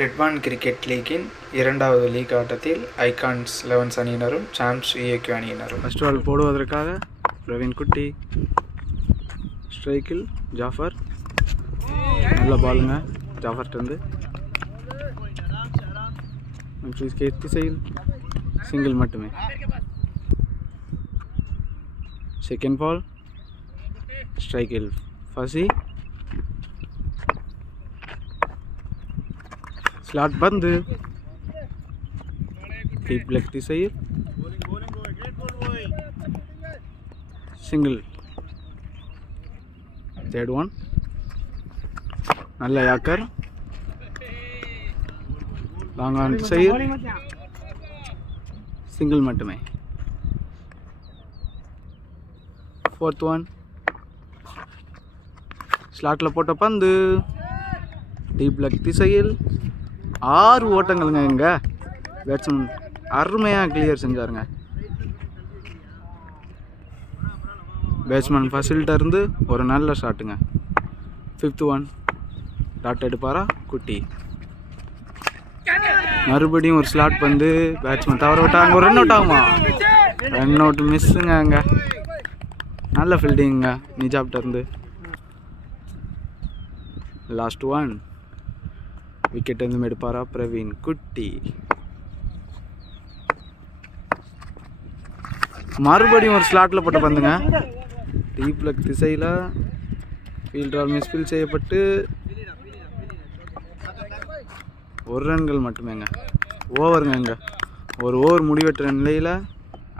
ரெட்பான் cricket லீக்கின் இரண்டாவது league ஆட்டத்தில் ஐகான்ஸ் 11 அணியினரும் சாம்ஸ் விஏக்யூ அணியினரும் ஃபர்ஸ்ட் பால் போடுவதற்காக பிரவீன் குட்டி, ஸ்ட்ரைக்கில் ஜாஃபர். நல்ல பாலுங்க ஜாஃபர்கிட்டருந்து. திசையில் சிங்கிள் மட்டுமே. செகண்ட் பால் ஸ்ட்ரைக்கில் ஃபசி, ஸ்லாட் பந்து, டீப் லெக் திசையில் சிங்கிள். தேர்ட் ஒன் நல்ல யாக்கர், லாங் ஆன் திசையில் சிங்கிள் மட்டுமே. ஃபோர்த் ஒன் ஸ்லாட்டில் போட்ட பந்து, டீப் லெக் திசையில் 6 ஓட்டங்களுங்க. இங்கே பேட்ஸ்மேன் அருமையாக கிளியர் செஞ்சாருங்க. பேட்ஸ்மேன் ஃபசில்கிட்ட இருந்து ஒரு நல்ல ஷாட்டுங்க. ஃபிஃப்த் ஒன் டாட் எடுப்பாரா குட்டி. மறுபடியும் ஒரு ஸ்லாட் வந்து பேட்ஸ்மேன் தவற விட்டாங்க. ஒரு ரன் அவுட் ஆகுமா? ரன் அவுட் மிஸ்ஸுங்க. அங்கே நல்ல ஃபீல்டிங்க நிஜாப்கிட்ட இருந்து. லாஸ்ட் ஒன் விக்கெட் வந்து எடுப்பாரா பிரவீன் குட்டி. மறுபடியும் ஒரு ஸ்லாட்டில் போட்ட பந்துங்க. டீப் லெக் திசையில் ஃபீல்டரால் மிஸ்ஃபீல் செய்யப்பட்டு 1 ரன்கள் மட்டுமேங்க. ஓவருங்க. இங்கே ஒரு ஓவர் முடிவெற்ற நிலையில்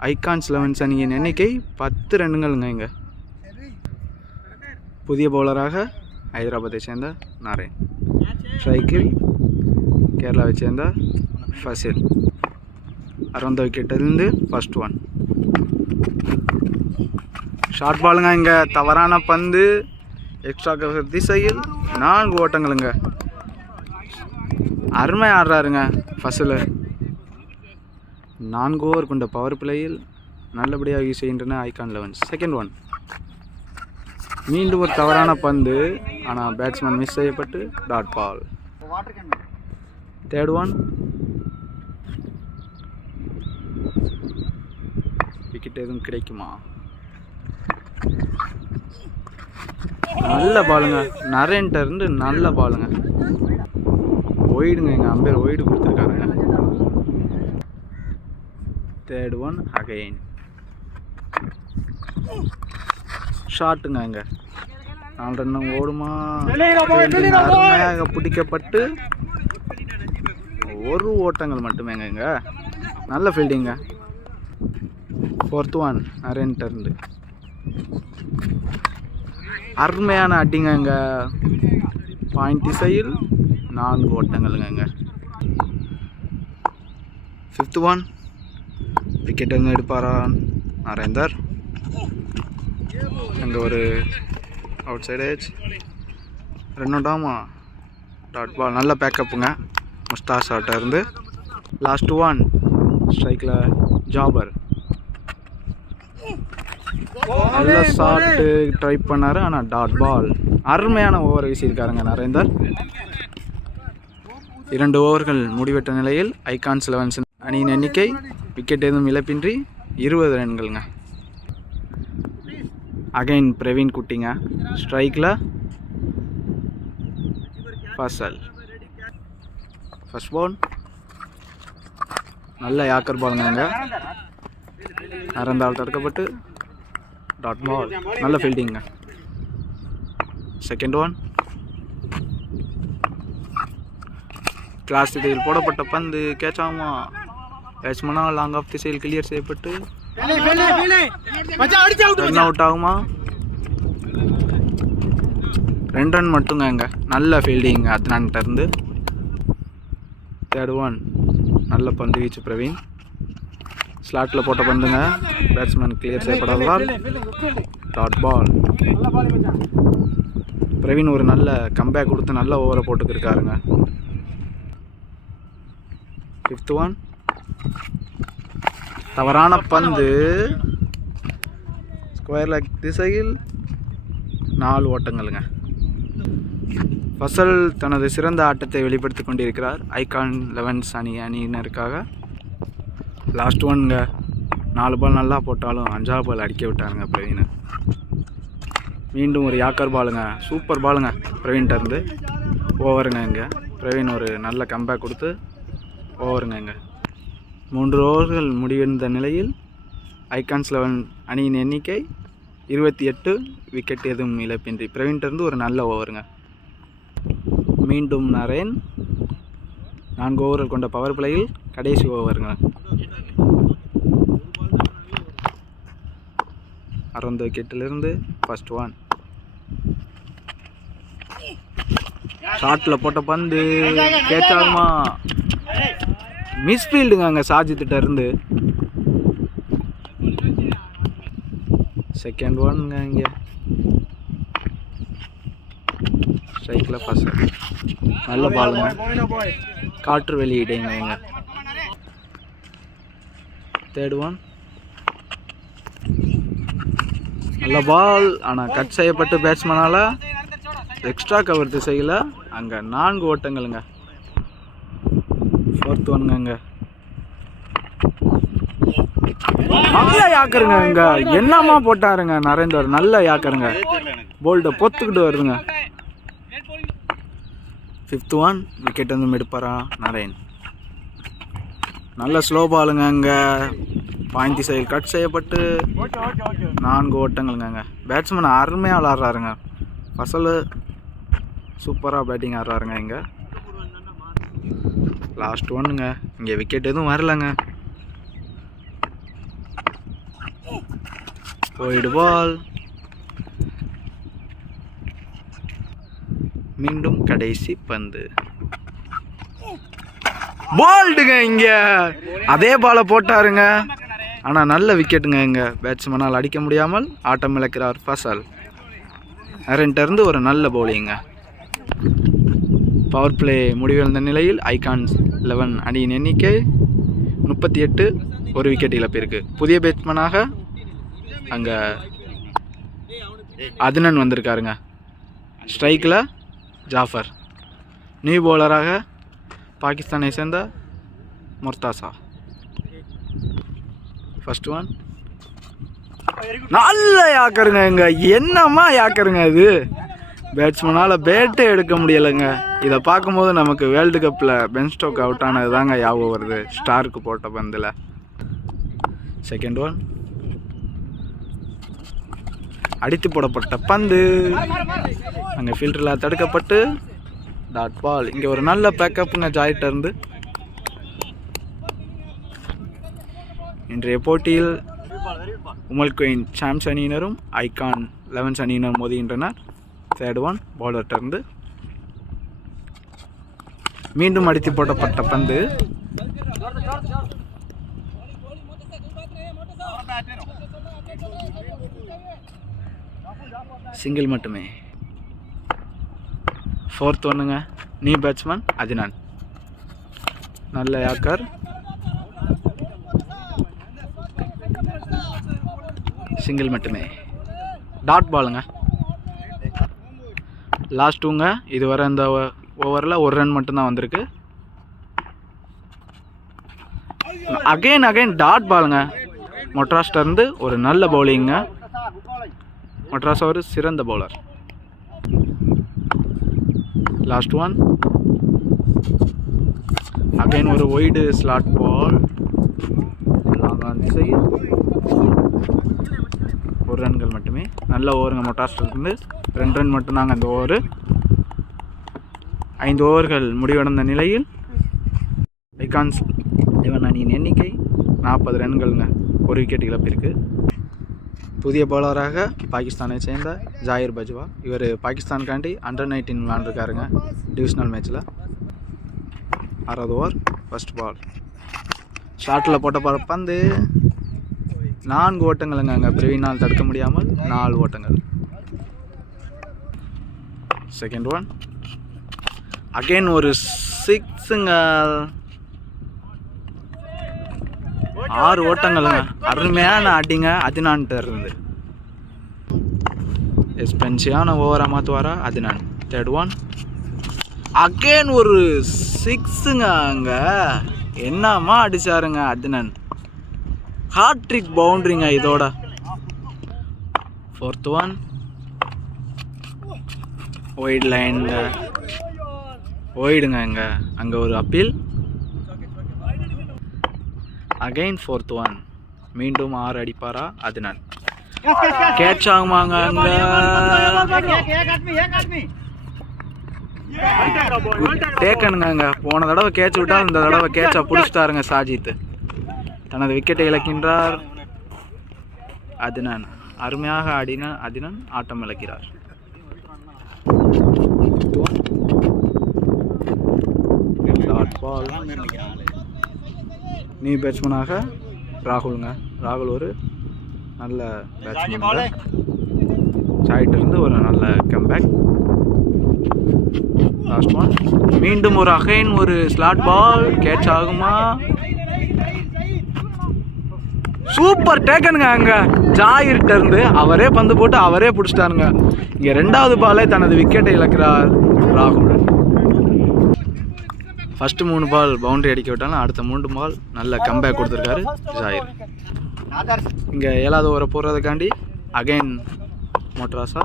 ஐகான்ஸ் 11 அணியின் எண்ணிக்கை 10 ரன்னுங்கள்ங்க. இங்கே புதிய பவுலராக ஹைதராபாத்தை சேர்ந்த நாராயண், ஸ்ட்ரைக்கில் கேரளாவை சேர்ந்த ஃபசில். அரௌண்ட் விக்கெட்டிலிருந்து ஃபர்ஸ்ட் ஒன். ஷார்ட் பாலுங்க. இங்கே தவறான பந்து, எக்ஸ்ட்ரா கவர் திசையில் 4 ஓட்டங்களுங்க. அருமை ஆடுறாருங்க ஃபசில். 4 ஓவர் கொண்ட பவர் பிளேயில் நல்லபடியாக யூஸ் செய்கின்றன ஐகான் 11. செகண்ட் ஒன் மீண்டும் ஒரு தவறான பந்து, ஆனால் பேட்ஸ்மேன் மிஸ் செய்யப்பட்டு dot ball. Third one wicket எதுவும் கிடைக்குமா? நல்ல பாலுங்க நரேன்ட்ட இருந்து. நல்ல பாலுங்க. ஒய்டுங்க. எங்கள் அம்பேர் ஒய்டு கொடுத்துருக்காருங்க. தேர்ட் ஒன் அகைன் ஷாட்டுங்க. இங்கே 4 ரன் ஓடுமா? அருமையாக பிடிக்கப்பட்டு 1 ஓட்டங்கள் மட்டுமேங்க. இங்கே நல்ல ஃபீல்டிங்க. ஃபோர்த் ஒன் நரேன்ட்ட இருந்து அருமையான அட்டிங்க. இங்கே பாயிண்ட் திசையில் 4 ஓட்டங்களுங்க. இங்கே ஃபிஃப்த் ஒன் விக்கெட் வந்து எடுப்பாரா நரேந்தர். அங்கே ஒரு outside edge run out ஆகுமா? Dot ball. நல்ல பேக்கப்புங்க முஸ்தாஷாட்ட இருந்து. லாஸ்ட் ஒன் ஸ்ட்ரைக்கில் ஜாபர். நல்ல ஷாட்டு ட்ரை பண்ணார், ஆனால் டாட் பால். அருமையான ஓவர் வீசியிருக்காருங்க நரேந்தர். 2 ஓவர்கள் முடிவெட்ட நிலையில் ஐகான்ஸ் 11 அணியின் எண்ணிக்கை விக்கெட் எதுவும் இழப்பின்றி 20 ரன்களுங்க. அகைன் பிரவீன் குட்டிங்க. ஸ்ட்ரைக்கில் ஃபசல். ஃபர்ஸ்ட் பால் நல்ல யாக்கர் பாலுங்க. நரந்தால் தடுக்கப்பட்டு டாட் பால். நல்ல ஃபீல்டிங்க. செகண்ட் ஒன் கிளாஸ் திசையில் போடப்பட்ட பந்து கேட்ச் ஆகுமா? பேட்ஸ்மேனால் லாங் ஆஃப் திசையில் கிளியர் செய்யப்பட்டு ரன் அவுட் ஆகுமா? 2 ரன் மட்டுங்க. இங்கே நல்ல ஃபீல்டிங் அத்னான்கிட்ட இருந்து. தேர்ட் ஒன் நல்ல பந்து வீச்சு பிரவீன். ஸ்லாட்டில் போட்ட பந்துங்க. பேட்ஸ்மேன் கிளியர் செய்யப்படாததால் டாட் பால். பிரவீன் ஒரு நல்ல கம்பேக் கொடுத்து நல்ல ஓவரை போட்டுக்கிருக்காருங்க. ஃபிஃப்த் ஒன் தவறான பந்து, ஸ்கொயர் லெக் திசையில் 4 ஓட்டங்களுங்க. ஃபசல் தனது சிறந்த ஆட்டத்தை வெளிப்படுத்தி கொண்டிருக்கிறார் ஐகான் 11 அணியினருக்காக. லாஸ்ட் ஒன்ங்க. 4 பால் நல்லா போட்டாலும் 5ஆவது பால் அடிக்க விட்டாருங்க பிரவீன். மீண்டும் ஒரு யாக்கர் பாலுங்க. சூப்பர் பாலுங்க பிரவீன்கிட்ட இருந்து. ஓவருங்க இங்கே. பிரவீன் ஒரு நல்ல கம்பேக் கொடுத்து ஓவருங்க இங்கே. 3 ஓவர்கள் முடிவடைந்த நிலையில் ஐகான்ஸ் 11 அணியின் எண்ணிக்கை 28, விக்கெட் எதுவும் இழப்பின்றி. பிரவீன்கிட்ட இருந்து ஒரு நல்ல ஓவருங்க. மீண்டும் நரேன் 4 ஓவர்கள் கொண்ட பவர் பிளேயில் கடைசி ஓவருங்க. 60 விக்கெட்டிலிருந்து ஃபர்ஸ்ட் ஒன். ஷாட்டில் போட்ட பந்து கேட்ச் ஆகுமா? மிஸ்ஃபீல்டுங்க அங்கே சாஜித்திட்ட இருந்து. செகண்ட் ஒன்ங்க இங்கே. ஸ்ட்ரைக்கில் ஃபர்ஸ்ட். நல்ல பாலுங்க. காற்று வெளியிடுங்க இங்கே. Third one. நல்ல பால். ஆனால் கட் செய்யப்பட்டு பேட்ஸ்மேனால் எக்ஸ்ட்ரா கவர் திசையில் அங்கே 4 ஓட்டங்களுங்க. ஃபோர்த் ஒன்ங்க இங்கே. நல்ல யாக்கருங்க இங்கே. என்னமா போட்டாருங்க நரேந்தர். நல்ல யாக்கருங்க. போல்ட்டை பொத்துக்கிட்டு வருதுங்க. Fifth one. விக்கெட் வந்து எடுப்பாரா நரேன். நல்ல ஸ்லோ பாலுங்க அங்கே. பாயிண்ட் திசையில் கட் செய்யப்பட்டு 4 ஓட்டங்களுங்க அங்கே. பேட்ஸ்மேன் அருமையாக விளாட்றாருங்க. ஃபசல் சூப்பராக பேட்டிங் ஆடுறாருங்க இங்கே. லாஸ்ட் ஒன்னுங்க. இங்கே விக்கெட் எதுவும் வரலங்க. போயிடு பால். மீண்டும் கடைசி பந்து. பால்டுங்க இங்கே. அதே பாலை போட்டாருங்க. ஆனால் நல்ல விக்கெட்டுங்க இங்கே. பேட்ஸ்மேனால் அடிக்க முடியாமல் ஆட்டம் இழக்கிறார் ஃபசல். நரேன்ட்ட இருந்து ஒரு நல்ல பவுலிங்க. பவர் பிளே முடிவடைந்த நிலையில் ஐகான்ஸ் 11 அணியின் எண்ணிக்கை 38, 1 விக்கெட் இழப்பிற்கு. புதிய பேட்ஸ்மேனாக அங்கே அதுனன் வந்திருக்காருங்க. ஸ்ட்ரைக்கில் ஜாஃபர். நியூ பவுலராக பாகிஸ்தானை சேர்ந்த முர்தாசா. First one. நல்ல யாக்கருங்க இங்கே. என்னம்மா யாக்கருங்க இது. பேட்ஸ்மேனால் பேட்டே எடுக்க முடியலைங்க. இதை பார்க்கும்போது நமக்கு வேர்ல்டு கப்பில் பென் ஸ்டோக் அவுட் ஆனது தாங்க ஞாபகம் வருது. ஸ்டாருக்கு போட்ட பந்தில். Second one. அடித்து போடப்பட்ட பந்து அங்கே ஃபீல்டரில் தடுக்கப்பட்டு டாட் பால். இங்கே ஒரு நல்ல பேக்கப்புங்க ஜாயிட்ட இருந்து. இன்றைய போட்டியில் உமல் குயின் சாம்ஸ் அணியினரும் ஐகான் 11 அணியினர் மோதுகின்றனர். Third one. பவுலர்கிட்ட இருந்து மீண்டும் அடித்து போடப்பட்ட பந்து சிங்கிள் மட்டுமே. ஃபோர்த் ஒன்னுங்க. New batsman Adnan. நல்ல யாக்கர். சிங்கிள் மட்டுமே. டாட் பாலுங்க. லாஸ்ட் டூங்க. இதுவரை இந்த ஓவரில் ஒரு ரன் மட்டும்தான் வந்திருக்கு. அகைன் டாட் பாலுங்க. மொட்ராஸ்ட இருந்து ஒரு நல்ல பவுலிங்க. மட்ராஸ் ஒரு சிறந்த பவுலர். Last one. அகைன் ஒரு ஒய்டு ஸ்லாட் பால். திசையில் 1 ரன்கள் மட்டுமே. நல்ல ஓவருங்க மொட்டாஸ்டிலிருந்து. 2 ரன் மட்டும்தாங்க அந்த ஓவரு. 5 ஓவர்கள் முடிவடைந்த நிலையில் ஐகான்ஸ் 11 அணியின் எண்ணிக்கை 40 ரன்கள்ங்க. 1 விக்கெட் இழப்பிற்கு. புதிய பவுலராக பாகிஸ்தானை சேர்ந்த ஜாயிர் பஜ்வா. இவர் பாகிஸ்தானுக்காண்டி அண்டர்-19 விளாண்டுருக்காருங்க டிவிஷனல் மேட்ச்சில். 6வது ஓவர். First ball. ஷாட்டில் போட்ட பந்து 4 ஓட்டங்களுங்க அங்கே. பிரவீனால் தடுக்க முடியாமல் 4 ஓட்டங்கள். Second one. அகைன் ஒரு 6ங்க. 6 ஓட்டங்களுங்க. அருமையான அடிங்க அதுனான்ட்டு இருந்து. எக்ஸ்பென்சிவான ஓவராக மாற்றுவாரா அதுனான். Third one. அகெயின் ஒரு 6ங்க. அங்கே என்னம்மா அடிச்சாருங்க அத்னன். ஹாட்ரிக் பவுண்டரிங்க இதோட. Fourth one. ஒயிட் லைனுங்க, ஒயிடுங்க. அங்கே ஒரு அப்பீல். Again fourth one. மீண்டும் 6 அடிப்பாரா அத்னன். கேட்ச் ஆகுமாங்க அங்கே. டேக்கனுங்க. அங்கே போன தடவை கேட்ச் விட்டால் இந்த தடவை கேட்சை பிடிச்சிட்டாருங்க சாஜித். தனது விக்கெட்டை இழக்கின்றார் அத்னன். அருமையாக ஆடின அத்னன் ஆட்டம் இழக்கிறார். நியூ பேட்ஸ்மேனாக ராகுலுங்க. ராகுல் ஒரு நல்ல பேட்ஸ்மேன். சாயிட்டிருந்து ஒரு நல்ல கம்பேக். Last one. மீண்டும் ஒரு அகைன் ஒரு ஸ்லாட் பால். கேட்ச் ஆகுமா? சூப்பர் டேக்கனுங்க. அங்கே ஜாயிர்கிட்ட இருந்து அவரே பந்து போட்டு அவரே பிடிச்சிட்டாருங்க. இங்கே 2வது பாலே தனது விக்கெட்டை இழக்கிறார் ராகுல். ஃபஸ்ட்டு 3 பால் பவுண்டரி அடிக்க விட்டாலும் அடுத்த 3 பால் நல்ல கம்பேக் கொடுத்துருக்காரு ஜாயிர். இங்கே 7வது ஓவரை போடுறதுக்காண்டி அகைன் மொட்ராஸா.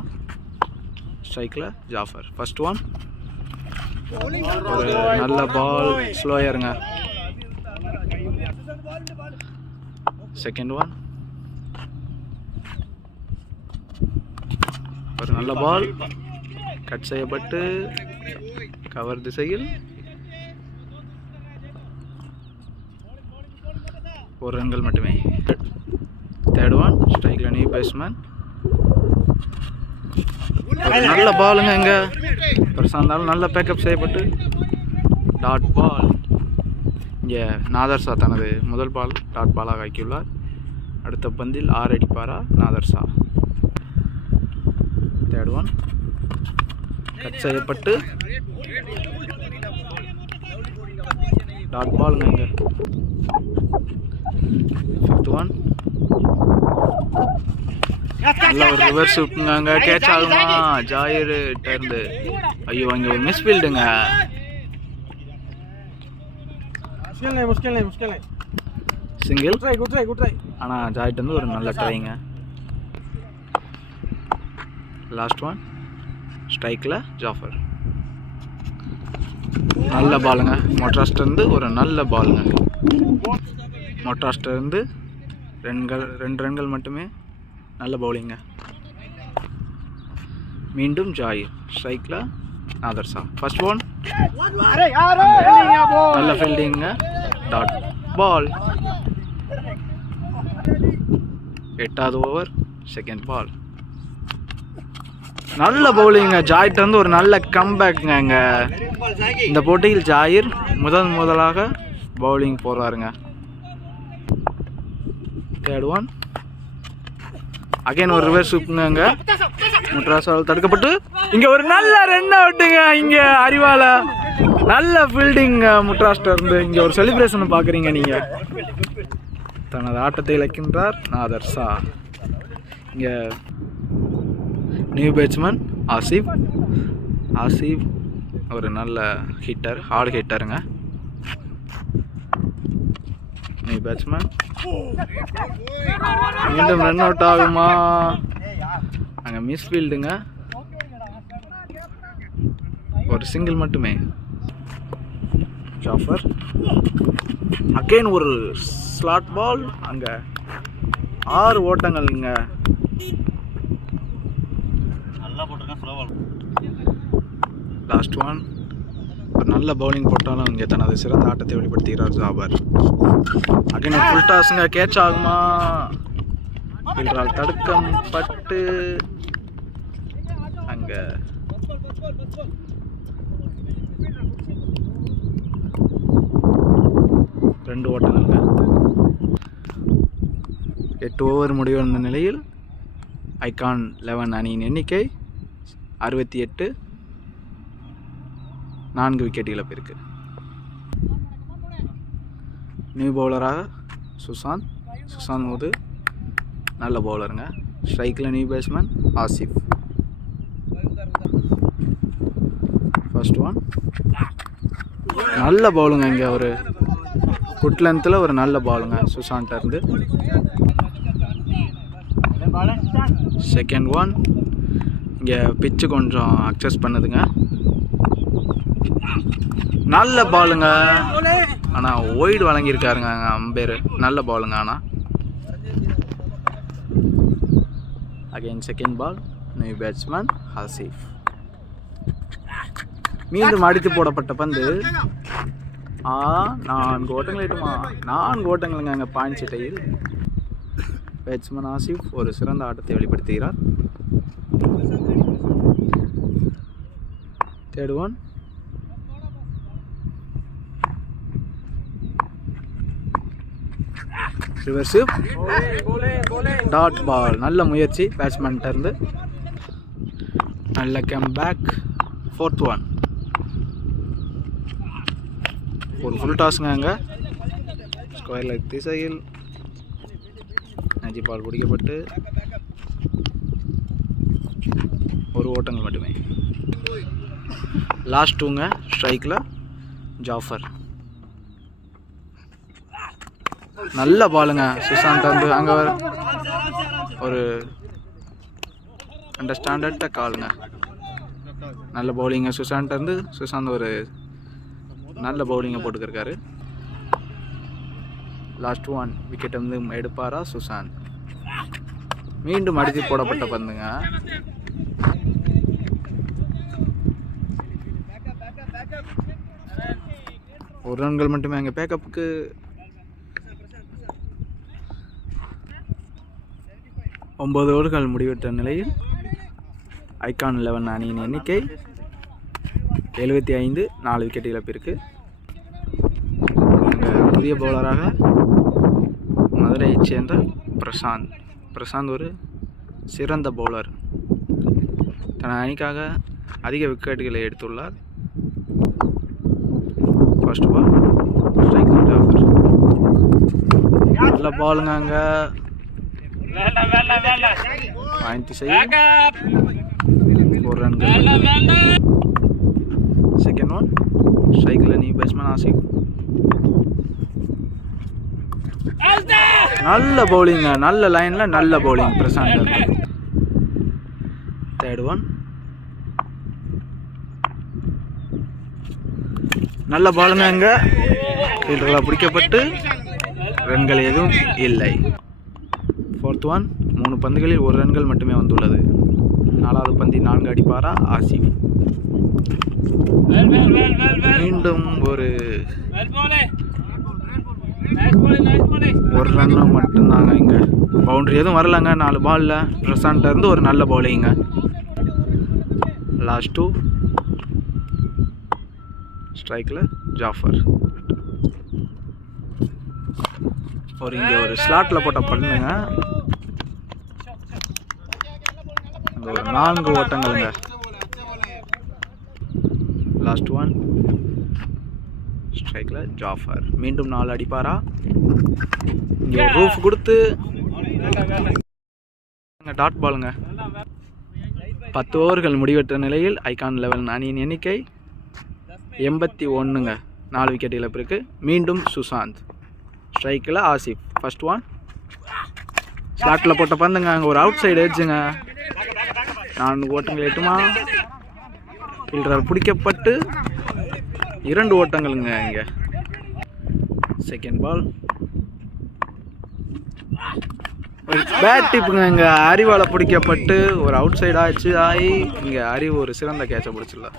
ஸ்ட்ரைக்கில் ஜாஃபர். First one. ஒரு நல்ல பால் ஸ்லோயருங்க. Second one. ஒரு நல்ல பால் கட் செய்யப்பட்டு கவர் திசையில் 4 ரன்கள் மட்டுமே. Third one. ஸ்ட்ரைக்கில் நியூ பேட்ஸ்மேன். நல்ல பாலுங்க. இங்கே பிரசாந்தாலும் நல்ல பேக்கப் செய்யப்பட்டு டாட் பால். இங்கே நாதர் ஷா தனது முதல் பால் டாட் பாலாக ஆக்கியுள்ளார். அடுத்த பந்தில் 6 அடிப்பாரா Nadir Shah. Third one. Cut செய்யப்பட்டு டாட் பாலுங்க. இங்கே ஃபிஃப்த் ஒன். நல்ல ஒரு ரிவர்ஸ் ஸ்வீப்புங்க. அங்கே கேட்ச் ஆகுமா ஜாயிர் இருந்து? ஐயோ, அங்கே ஒரு மிஸ்ஃபீல்டுங்க. சிங்கிள். ஆனால் ஜாயிட் வந்து ஒரு நல்ல ட்ரைங்க. Last one. ஸ்ட்ரைக்கில் ஜாஃபர். நல்ல பாலுங்க. மொட்ராஸ்டருந்து ஒரு நல்ல பாலுங்க. மொட்ராஸ்டருந்து 2 ரன்கள் மட்டுமே. நல்ல பவுலிங்க. மீண்டும் ஜாயிர். ஸ்ட்ரைக்கில் நாதர் ஷா. First one. நல்ல ஃபீல்டிங்க. Dot ball. 8வது ஓவர் செகண்ட் பால். நல்ல பவுலிங்க. ஜாயிட் வந்து ஒரு நல்ல கம்பேக்குங்க. அங்கே இந்த போட்டியில் ஜாயிர் முதலாக பவுலிங் போடுறாருங்க. Third one. அகைன் ஒரு ரிவர்ஸ் ஸ்வீப்புங்க. அங்கே முட்ராஸால் தடுக்கப்பட்டு இங்கே ஒரு நல்ல ரன் அவுட்டுங்க. இங்கே அறிவால நல்ல ஃபீல்டிங் முட்ராஸ்டர் இருந்து. இங்கே ஒரு செலிப்ரேஷன் பார்க்குறீங்க நீங்கள். தனது ஆட்டத்தை இழக்கின்றார் நாதர் ஷா. இங்கே நியூ பேட்ஸ்மேன் ஆசிப். ஆசிப் ஒரு நல்ல ஹிட்டர், ஹார்ட் ஹிட்டருங்க. New batsman. மீண்டும் ரன் அவுட் ஆகுமா? அங்கே மிஸ்ஃபீல்டுங்க. ஒரு சிங்கிள் மட்டுமே. ஜாஃபர். அகைன் ஒரு ஸ்லாட் பால். அங்கே 6 ஓட்டங்கள்ங்க. Last one. ஒரு நல்ல பவுலிங் போட்டாலும் இங்கே தனது சிறந்த ஆட்டத்தை வெளிப்படுத்துகிறார் ஜாபர். அகைன் ஒரு ஃபுல் டாஸுங்க. கேட்ச் ஆகுமா? தடுக்கம் பட்டு அங்கே 2 ஓட்டங்கள். 8 ஓவர் முடிவடைந்த நிலையில் ஐகான் 11 அணியின் எண்ணிக்கை 68. 4 விக்கெட் இழப்பு இருக்கு. நியூ பவுலராக சுசாந்த் மோது நல்ல பவுலருங்க. ஸ்ட்ரைக்கில் new batsman Asif. First one. நல்ல பவுலுங்க. இங்கே ஒரு குட் லென்த்தில் ஒரு நல்ல பாலுங்க சுசான்ட்ட இருந்து. Second one. இங்கே பிச்சு கொஞ்சம் அட்ஜஸ்ட் பண்ணுதுங்க. நல்ல பாலுங்க, ஆனால் ஒய்டு வழங்கியிருக்காருங்க அம்பேர். நல்ல பாலுங்க. ஆனால் again second ball. New batsman Asif. மீண்டும் அடித்து போடப்பட்ட பந்து 4 ஓட்டங்கள் எட்டுமா? 4 ஓட்டங்களுங்க அங்கே பாயிண்ட் சீட்டையில். பேட்ஸ்மேன் ஆசிஃப் ஒரு சிறந்த ஆட்டத்தை வெளிப்படுத்துகிறார். Third one. Reverse dot ball. நல்ல முயற்சி பேட்ஸ்மேன்ட்ட இருந்து. நல்ல கம் பேக். Fourth one. ஒரு ஃபுல் டாஸுங்க அங்கே ஸ்கொயர் லெக் திசையில். நஜி பால் பிடிக்கப்பட்டு 1 ஓட்டங்கள் மட்டுமே. லாஸ்ட் 2ங்க ஸ்ட்ரைக்கில் ஜாஃபர். நல்ல பாலுங்க சுசாந்த் வந்து அங்கே ஒரு அண்டர்ஸ்டாண்டர்ட காலுங்க. நல்ல பவுலிங்க சுசாந்த் இருந்து. சுசாந்த் ஒரு நல்ல பவுலிங்கை போட்டுக்கிருக்காரு. Last one. விக்கெட் வந்து எடுப்பாரா சுசாந்த்? மீண்டும் அடித்து போடப்பட்ட பந்துங்க. ஒரு ரன்கள் மட்டுமே அங்கே பேக்கப்புக்கு. ஒன்பது ஓவர்கள் முடிவெற்ற நிலையில் ஐகான் 11 அணியின் எண்ணிக்கை 75. 4 விக்கெட் இழப்பிற்கு. புதிய பவுலராக மதுரையைச் சேர்ந்த பிரசாந்த் ஒரு சிறந்த பவுலர். தன் அணிக்காக அதிக விக்கெட்டுகளை எடுத்துள்ளார். First ball strike Jafar. நல்ல பாலுங்க அங்கே பாயிண்ட் திசையில் 4 ரன்கள். Second one. ஸ்ட்ரைக்கில் நியூ பேட்ஸ்மேன் ஆசிஃப். நல்ல பவுலிங்க. நல்ல லைனில் நல்ல பவுலிங் பிரசாந்த். Third one. நல்ல பாலுங்க அங்கே ஃபீல்டர்களால் பிடிக்கப்பட்டு ரன்கள் எதுவும் இல்லை. Fourth one. 3 பந்துகளில் 1 ரன்கள் மட்டுமே வந்துள்ளது. 4வது பந்தில் 4 அடிப்பாரா ஆசிஃப்? மீண்டும் ஒரு ரன் மட்டும்தாங்க. இங்கே பவுண்டரி எதுவும் வரலங்க 4 பாலில். பிரசாந்த்ல இருந்து ஒரு நல்ல பவுலிங்க. லாஸ்ட் 2. ஸ்ட்ரைக்கில் ஜாஃபர். இங்கே ஒரு ஸ்லாட்டில் போட்ட பண்ணுங்க. அங்கே ஒரு 4 ஓட்டங்களுங்க. Last one. ஸ்ட்ரைக்கில் ஜாஃபர். மீண்டும் 4 அடிப்பாரா? இங்கே ரூஃப் கொடுத்து டாட் பாலுங்க. 10 ஓவர்கள் முடிவெற்ற நிலையில் ஐகான் 11 அணியின் எண்ணிக்கை 81ங்க. 4 விக்கெட் இழப்பிற்கு. மீண்டும் சுசாந்த். ஸ்ட்ரைக்கில் ஆசிஃப். First one. ஸ்லாட்டில் போட்ட பந்துங்க. அங்கே ஒரு அவுட் சைடு எட்ஜுங்க. 4 ஓட்டங்கள் எட்டுமா? ஃபீல்டரால் பிடிக்கப்பட்டு 2 ஓட்டங்களுங்க இங்கே. Second ball. ஒரு பேட் டிப்புங்க. இங்கே அறிவால் பிடிக்கப்பட்டு ஒரு அவுட் சைடு ஆகி இங்கே அறிவு ஒரு சிறந்த கேட்சை பிடிச்சிடல.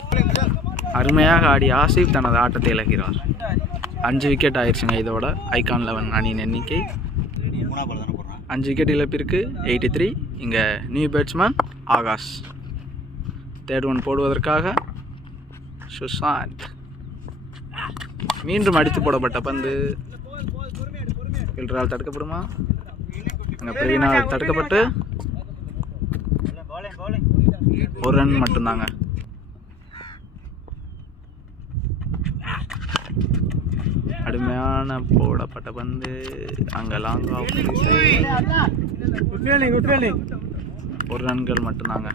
அருமையாக ஆடி ஆசிஃப் தனது ஆட்டத்தை இழக்கிறார். 5 விக்கெட் ஆயிடுச்சுங்க. இதோட ஐகான் 11 அணியின் எண்ணிக்கை 5 விக்கெட் இழப்பிற்கு 83. இங்கே new batsman Akash. Third one போடுவதற்காக சுசாந்த். மீண்டும் அடித்து போடப்பட்ட பந்து ஃபீல்டரால் தடுக்கப்படுமா? அங்கே பிரவீனால் தடுக்கப்பட்டு 1 ரன் மட்டும்தாங்க. அருமையான போடப்பட்ட பந்து அங்கே லாங் ஆஃப். 1 ரன்கள் மட்டும்தாங்க.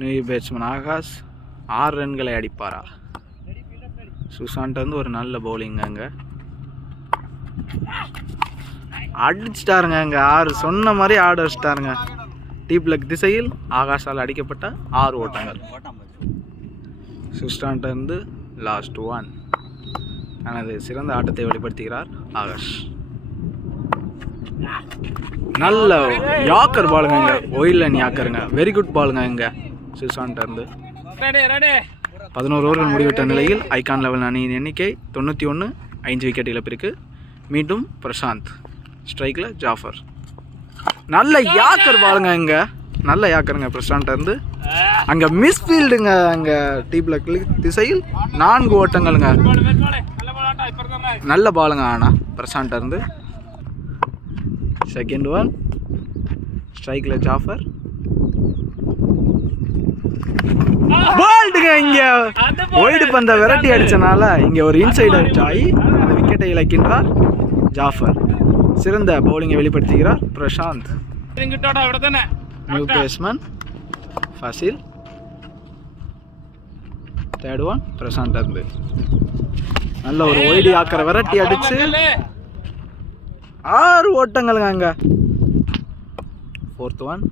நியூ பேட்ஸ்மேன் ஆகாஷ் 6 ரன்களை அடிப்பாரா? சுசாண்ட் வந்து ஒரு நல்ல பவுலிங் அங்கே அடிச்சிட்டாருங்க. அங்கே 6 சொன்ன மாதிரி அடிச்சிட்டாருங்க. டீப் லெக் திசையில் ஆகாஷால் அடிக்கப்பட்ட 6 ஓட்டங்கள். சுசாண்ட் வந்து லாஸ்ட் 1 தனது சிறந்த ஆட்டத்தை வெளிப்படுத்துகிறார் ஆகாஷ். நல்ல யாக்கர் பாலுங்க இங்கே, ஒயிலன் யாக்கருங்க, வெரி குட் பாலுங்க இங்கே சுசாண்ட் இருந்து. 11 ஓவர்கள் முடிவிட்ட நிலையில் ஐகான் 11 அணியின் எண்ணிக்கை 91, 5 விக்கெட் இழப்பிற்கு. மீண்டும் பிரசாந்த், ஸ்ட்ரைக்கில் ஜாஃபர். நல்ல யாக்கர் பாலுங்க இங்கே, நல்ல யாக்கருங்க பிரசாண்ட் இருந்து. அங்கே மிஸ்ஃபீல்டுங்க, அங்கே டீப் லெக் திசையில் 4 ஓட்டங்களுங்க. நல்ல பாலுங்க ஆனால் பிரசாண்ட் இருந்து. செகண்ட் 1 ஸ்ட்ரைக்கில் ஜாஃபர். போல்டுங்க இங்கே ஒயிடு பந்த விரட்டி அடித்தனால இங்கே ஒரு இன்சைட் அடிச்சு ஆகி அந்த விக்கெட்டை இழக்கின்றார் ஜாஃபர். சிறந்த பவுலிங்கை வெளிப்படுத்துகிறார் Prashant. New batsman Fazil. Third 1 Prashant இருந்து. நல்ல ஒரு ஒயிடு ஆக்கிற விரட்டி அடிச்சு 6 ஓட்டங்களுங்க அங்கே. ஃபோர்த் 1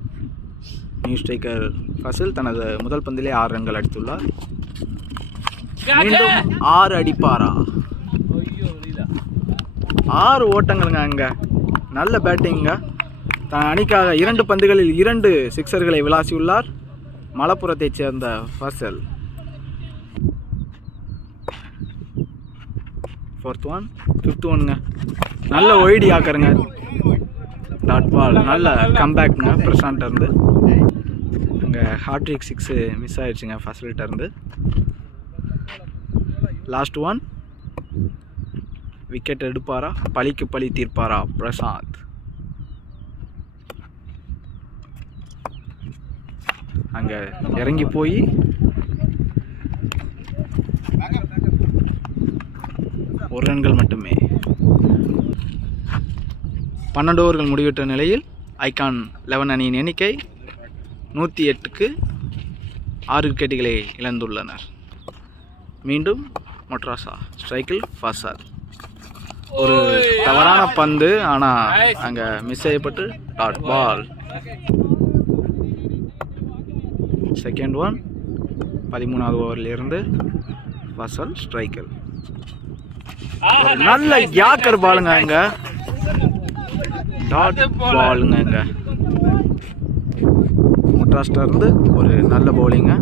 நியூ ஸ்ட்ரைக்கர் ஃபசில் தனது முதல் பந்திலே 6 ரன்கள் அடித்துள்ளார். மீண்டும் 6 அடிப்பாரா? 6 ஓட்டங்களுங்க அங்கே. நல்ல பேட்டிங்க. தன் அணிக்காக 2 பந்துகளில் 2 சிக்ஸர்களை விளாசியுள்ளார் மலப்புரத்தைச் சேர்ந்த ஃபசல். Fourth 1 fifth 1ங்க. நல்ல ஒய்டி ஆக்கருங்க, டாட் பால். நல்ல கம்பேக்ங்க பிரசாண்ட் இருந்து. அங்கே ஹாட்ரிக் 6 மிஸ் ஆயிடுச்சுங்க ஃபசில்கிட்ட இருந்து. லாஸ்ட் 1 விக்கெட் எடுப்பாரா? பழிக்கு பழி தீர்ப்பாரா பிரசாந்த்? அங்கே இறங்கி போய் ஒரு ரன்கள் மட்டுமே. 12 ஓவர்கள் முடிவிட்ட நிலையில் ஐகான் 11 அணியின் எண்ணிக்கை 108க்கு 6 விக்கெட்டுகளை இழந்துள்ளனர். மீண்டும் மொட்ராசா, ஸ்ட்ரைக்கில் ஃபசல். ஒரு தவறான பந்து, ஆனால் அங்கே மிஸ் செய்யப்பட்டு டாட் பால். செகண்ட் 1 13வது ஓவரிலிருந்து ஃபசல் ஸ்ட்ரைக்கில். ஒரு நல்ல யாக்கர் பாலுங்க இங்க, டாட் பாலுங்க இங்க. முட்ராஸ்டா இருந்து ஒரு நல்ல பவுலிங்க.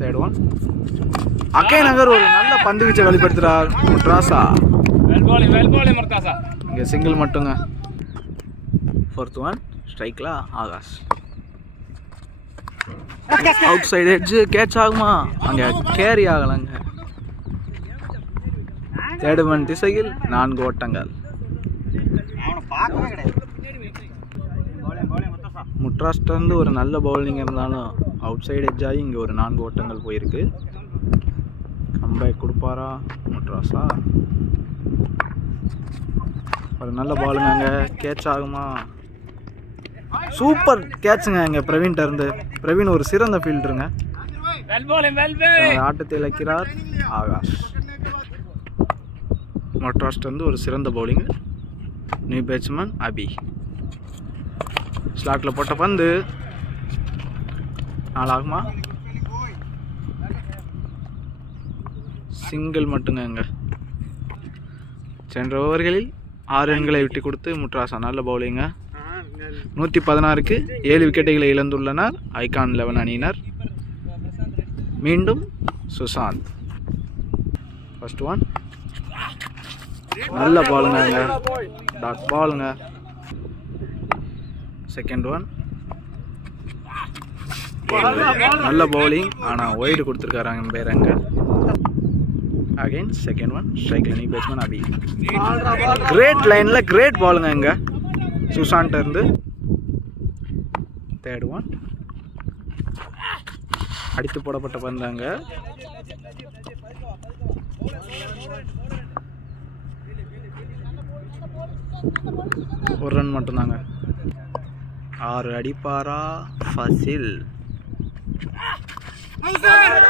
தேர்ட் 1 அக்கை நகர் ஒரு நல்ல பந்து வீச்சை வெளிப்படுத்துறார் முட்ராசா. இங்க சிங்கிள் மட்டுங்க. ஃபோர்த் 1 ஸ்ட்ரைக்ல Akash. Outside edge catch ஆகுமா? அங்கே கேரி ஆகலைங்க. தேர்ட் 1 திசையில் 4 ஓட்டங்கள். முட்ராஸ்ட் வந்து ஒரு நல்ல பவுலிங் இருந்தாலும் அவுட் சைடு எட்ஜ் ஆகி இங்கே ஒரு 4 ஓட்டங்கள் போயிருக்கு. கம்பேக் கொடுப்பாரா முட்ராஸா? ஒரு நல்ல பாலுங்க, அங்கே கேட்ச் ஆகுமா? சூப்பர் கேட்சுங்க இங்கே பிரவீன்கிட்ட இருந்து. பிரவீன் ஒரு சிறந்த ஃபீல்டருங்க. ஆட்டத்தை இழக்கிறார் ஆகாஷ். மொட்ராஸ்ட் வந்து ஒரு சிறந்த பவுலிங். நியூ பேட்ஸ்மேன் அபி. ஸ்லாட்டில் போட்ட பந்து 4 ஆகுமா? சிங்கிள் மட்டுங்க இங்கே. சென்ற ஓவர்களில் 6 ரன்களை விட்டு கொடுத்து முட்ராசா நல்ல பவுலிங்க. 116க்கு 7 விக்கெட்டுகளை இழந்துள்ளனர் ஐகான் 11 அணியினர். மீண்டும் சுசாந்த். ஃபர்ஸ்ட் 1 நல்ல பாலுங்க, டாட் பாலுங்க. செகண்ட் 1 நல்ல பவுலிங், ஆனால் ஒய்டு கொடுத்துருக்காங்க பேர் அங்கே. அகைன் செகண்ட் 1 ஸ்ட்ரைக்கில் நியூ பேட்ஸ்மேன் அபி. கிரேட் லைனில் கிரேட் பாலுங்க இங்கே சுசாண்ட் இருந்து. தேர்ட் 1 அடித்து போடப்பட்ட பந்தாங்க. ஒரு ரன் மட்டும்தாங்க. 6 அடிப்பாரா ஃபசில்?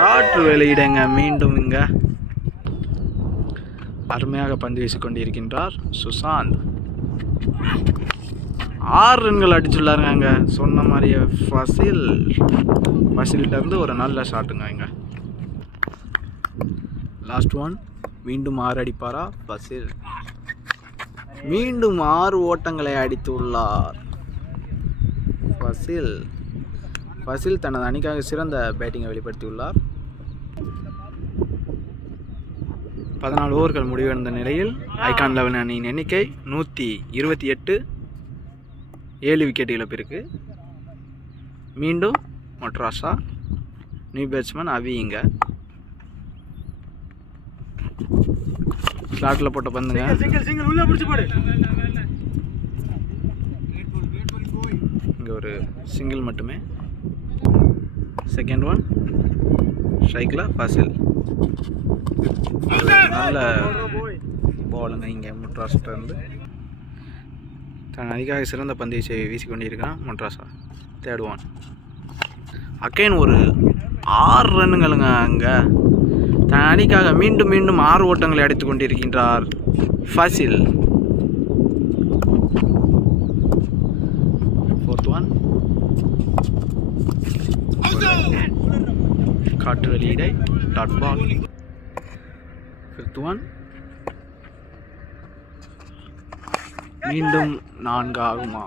காற்று வெளியிடங்க மீண்டும் இங்க அருமையாக பந்து வீசிக் கொண்டிருக்கின்றார் சுசாந்த். 6 ரன்கள் அடிச்சுள்ளாருங்க அங்க. சொன்ன மாதிரியே ஃபசில்கிட்ட இருந்து ஒரு நல்ல ஷாட்டுங்க இங்க. Last one. மீண்டும் 6 அடிப்பாரா ஃபசில்? மீண்டும் 6 ஓட்டங்களை அடித்துள்ளார் ஃபசில் தனது அணிக்காக சிறந்த பேட்டிங்கை வெளிப்படுத்தியுள்ளார். 14 ஓவர்கள் முடிவடைந்த நிலையில் ஐகான் 11 அணியின் எண்ணிக்கை 128. 7 விக்கெட் இழப்பிற்கு. மீண்டும் மொட்ராசா, நியூ பேட்ஸ்மேன் அவிங்க. ஸ்லாட்டில் போட்ட பந்துங்க. இங்கே ஒரு சிங்கிள் மட்டுமே. செகண்ட் ஒன் ஸ்ட்ரைக்கில் ஃபசில். நல்ல பாலுங்க இங்கே மொட்ராஸ்கிட்ட இருந்து. தன் அதிகாக சிறந்த பந்து வீசிக்கொண்டிருக்கிறான் மொட்ராசா. Third one. அகைன் ஒரு 6 ரன்னுங்களுங்க அங்கே. தன் அணிக்காக மீண்டும் 6 ஓட்டங்களை அடித்து கொண்டிருக்கின்றார் ஃபசில். Fourth one. காற்று வெளியீடை டாட் பால். Fifth one. மீண்டும் 4 ஆகுமா?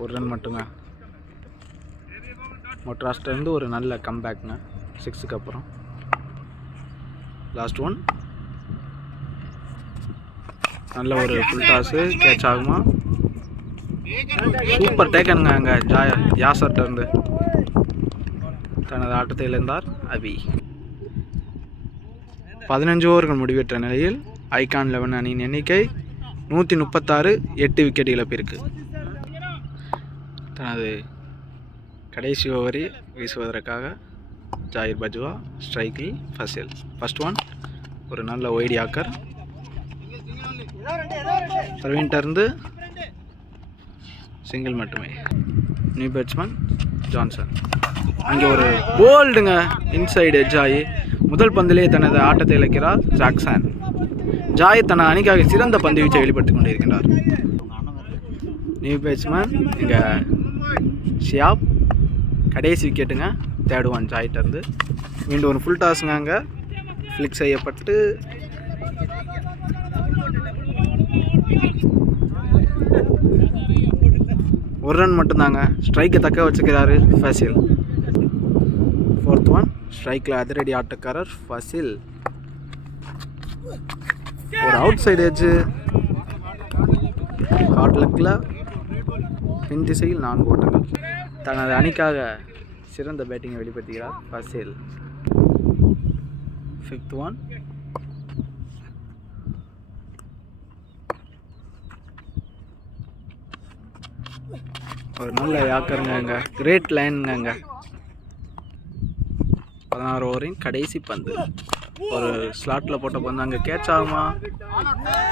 ஒரு ரன் மட்டுங்க. மொட்ராஸ்லேருந்து ஒரு நல்ல கம்பேக்குங்க 6க்கு அப்புறம். Last one. நல்ல ஒரு ஃபுல் டாஸு. கேட்ச் ஆகுமா? சூப்பர் டேக்கனுங்க அங்கே யாசர்ட்ட இருந்து. தனது ஆட்டத்தை இழந்தார் அவி. 15 ஓவர்கள் முடிவெற்ற நிலையில் ஐகான் 11 அணியின் எண்ணிக்கை 136. 8 விக்கெட் இழப்பிற்கு. தனது கடைசி ஓவரை வீசுவதற்காக ஜாயிர் பஜ்வா. ஸ்ட்ரைக்கில் ஃபசில். ஃபர்ஸ்ட் ஒன் ஒரு நல்ல ஒய்டி ஆக்கர். பிரவீன்கிட்டருந்து சிங்கிள் மட்டுமே. New batsman Johnson. அங்கே ஒரு போல்டுங்க இன்சைடு ஜாய். முதல் பந்திலே தனது ஆட்டத்தை இழக்கிறார் ஜாக்சன். ஜாய் தனது அணிக்காக சிறந்த பந்து வீச்சை வெளிப்படுத்திக் கொண்டிருக்கிறார். நியூ பேட்ஸ்மேன் இங்கே ஷியாப். கடைசி விக்கெட்டுங்க. தேர்ட் ஒன் ஜாயிட்ட இருந்து. மீண்டும் ஒரு ஃபுல் டாஸுங்க அங்கே ஃப்ளிக் செய்யப்பட்டு ஒரு ரன் மட்டும்தாங்க. ஸ்ட்ரைக்கை தக்க வச்சுக்கிறாரு ஃபசில். Fourth one. ஸ்ட்ரைக்கில் அதிரடி ஆட்டக்காரர் ஃபசில். ஒரு அவுட் சைடு எட்ஜு. ஹார்ட் லக்கில் பின் திசையில் 4 ஓட்டங்கள். தனது அணிக்காக சிறந்த பேட்டிங்கை வெளிப்படுத்துகிறார் ஃபசில். Fifth one. ஒரு நல்ல யாக்கருங்க அங்கே. கிரேட் லைனுங்க அங்கே. 16 ஓவரின் கடைசி பந்து. ஒரு ஸ்லாட்டில் போட்ட பந்து அங்கே கேட்ச் ஆகுமா?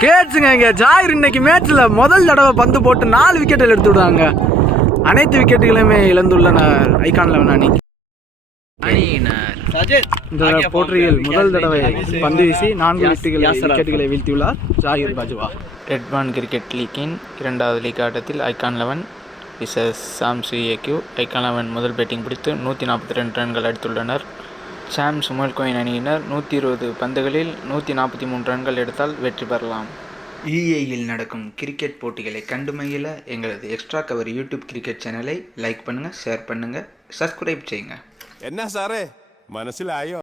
கேட்சுங்க இங்கே. ஜாயிர் இன்னைக்கு மேட்ச்சில் முதல் தடவை பந்து போட்டு 4 விக்கெட்டில் எடுத்து விடுவாங்க. அனைத்து விக்கெட்டுகளுமே இழந்துள்ளனர் ஐகான் 11 அணி. இந்த போட்டியில் முதல் தடவை பந்து வீசி 4 விக்கெட்டுகளை வீழ்த்தியுள்ளார் ஜாயிர் பஜ்வா. ரெட் பான் கிரிக்கெட் லீக்கின் 2வது லீக் ஆட்டத்தில் ஐகான் 11 விசஸ் சாம்சு ஏக்யூ. ஐகான் 11 முதல் பேட்டிங் பிடித்து 142 ரன்கள் அடித்துள்ளனர். சாம் சுமல்கோயின் அணியினர் 120 பந்துகளில் 143 ரன்கள் எடுத்தால் வெற்றி பெறலாம். யுஏஇயில் நடக்கும் கிரிக்கெட் போட்டிகளை கண்டு மகிழ எங்களது எக்ஸ்ட்ரா கவர் யூடியூப் கிரிக்கெட் சேனலை லைக் பண்ணுங்கள், ஷேர் பண்ணுங்கள், சப்ஸ்கிரைப் செய்யுங்க. என்ன சாரே மனசில் ஆயோ?